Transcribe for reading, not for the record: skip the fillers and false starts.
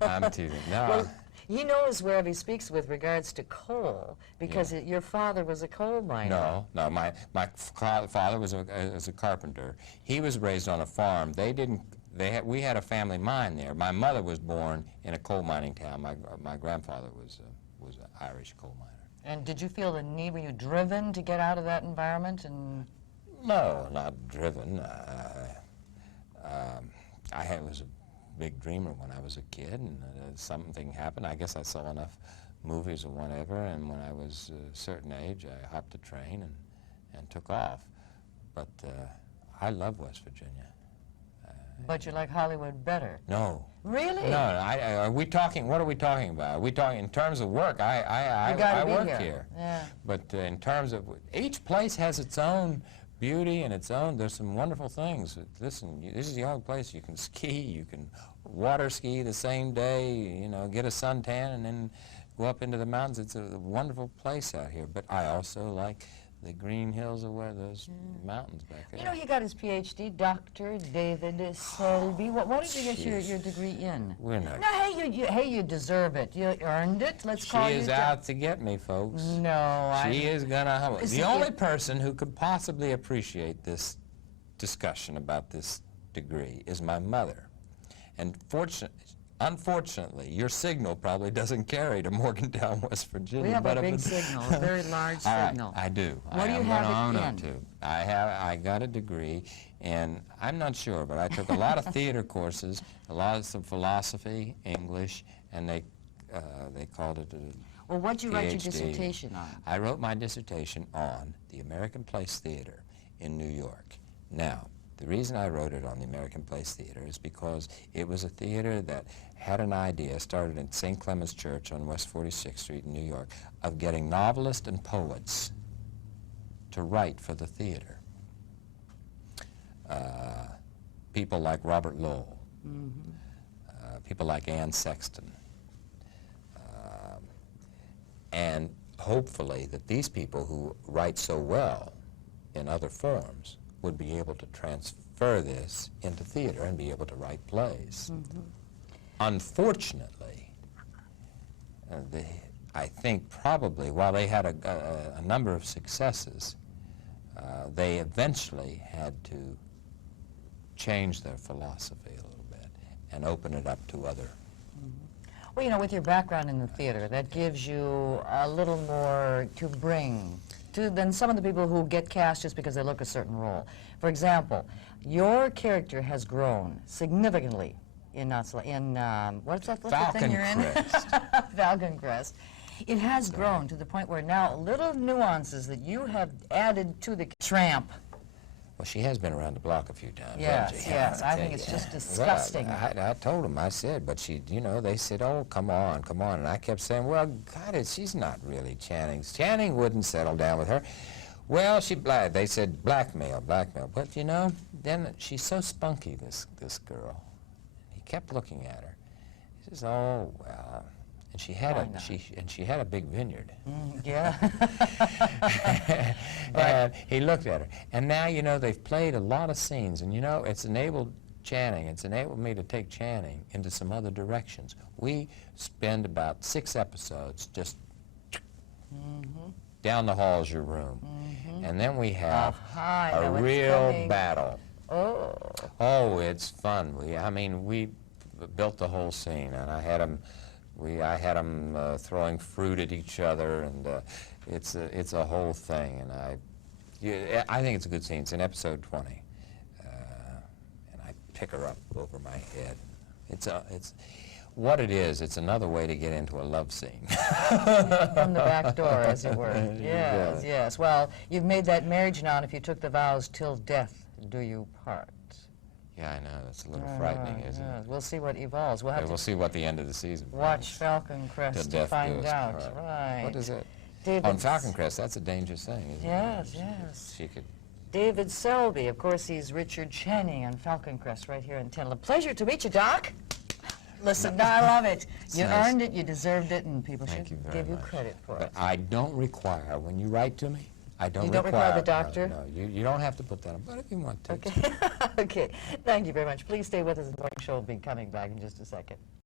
I'm teasing. No. Well, he knows wherever he speaks with regards to coal, because your father was a coal miner. No. My father was a carpenter. He was raised on a farm. We had a family mine there. My mother was born in a coal mining town. My grandfather was an Irish coal miner. And did you feel the need, were you driven to get out of that environment? And no, not driven. I was a big dreamer when I was a kid, and something happened. I guess I saw enough movies or whatever, and when I was a certain age, I hopped a train and took off. But I love West Virginia. But you like Hollywood better? No. Really? No. Are we talking? What are we talking about? Are we talking in terms of work? I work here. Yeah. But in terms of each place has its own beauty and its own. There's some wonderful things. Listen, this is the only place you can ski. You can water ski the same day. You know, get a suntan and then go up into the mountains. It's a wonderful place out here. But I also like the green hills of where those mountains back there. You know, he got his PhD, Dr. David Selby. What did you get your degree in? We're not. No, hey, you deserve it. You earned it. Let's call you. She is out to get me, folks. No, she is gonna humble. The only person who could possibly appreciate this discussion about this degree is my mother. And unfortunately, your signal probably doesn't carry to Morgantown, West Virginia. We have a big signal, a very large signal. I do. What do you have it in? To. I got a degree, and I'm not sure, but I took a lot of theater courses, some philosophy, English, and they called it a Well, what did you write your PhD. dissertation on? I wrote my dissertation on the American Place Theater in New York. Now, the reason I wrote it on the American Place Theater is because it was a theater that had an idea, started in St. Clement's Church on West 46th Street in New York, of getting novelists and poets to write for the theater. People like Robert Lowell, people like Anne Sexton, and hopefully that these people who write so well in other forms would be able to transfer this into theater and be able to write plays. Unfortunately, I think probably while they had a number of successes, they eventually had to change their philosophy a little bit and open it up to other. Well, you know, with your background in the theater, that gives you a little more to bring than some of the people who get cast just because they look a certain role. For example, your character has grown significantly in what's the thing you're in? Falcon Crest. It has grown to the point where now little nuances that you have added to the tramp. Well, she has been around the block a few times. Yes, yes. I think it's just disgusting. Well, I told them, I said, but she, you know, they said, oh, come on. And I kept saying, well, God, she's not really Channing. Channing wouldn't settle down with her. Well, they said blackmail. But, you know, then she's so spunky, this girl. He kept looking at her. He says, oh, well. And she had a big vineyard. Yeah. And he looked at her. And now, you know, they've played a lot of scenes, and you know, it's enabled me to take Channing into some other directions. We spend about 6 episodes just down the hall's your room. And then we have a real battle. Oh, it's fun. We built the whole scene, and I had them throwing fruit at each other, and it's a whole thing. And I think it's a good scene. It's in episode 20, and I pick her up over my head. It's what it is. It's another way to get into a love scene. From the back door, as it were. Yes, yes. Well, you've made that marriage now, and if you took the vows, till death do you part. Yeah, I know. It's a little frightening, isn't it? We'll see what evolves. We'll see what the end of the season watch Falcon Crest to find out. Right. What is it? On Falcon Crest, that's a dangerous thing, isn't it? Yes, yes. She could. David Selby, of course, he's Richard Channing on Falcon Crest right here in Tenla. Pleasure to meet you, Doc. Listen, I love it. You earned it, you deserved it, and people should give you credit for it. But I don't require, when you write to me, I don't You don't require the doctor? No, you don't have to put that on, but if you want to. Okay. Okay. Thank you very much. Please stay with us. The morning show will be coming back in just a second.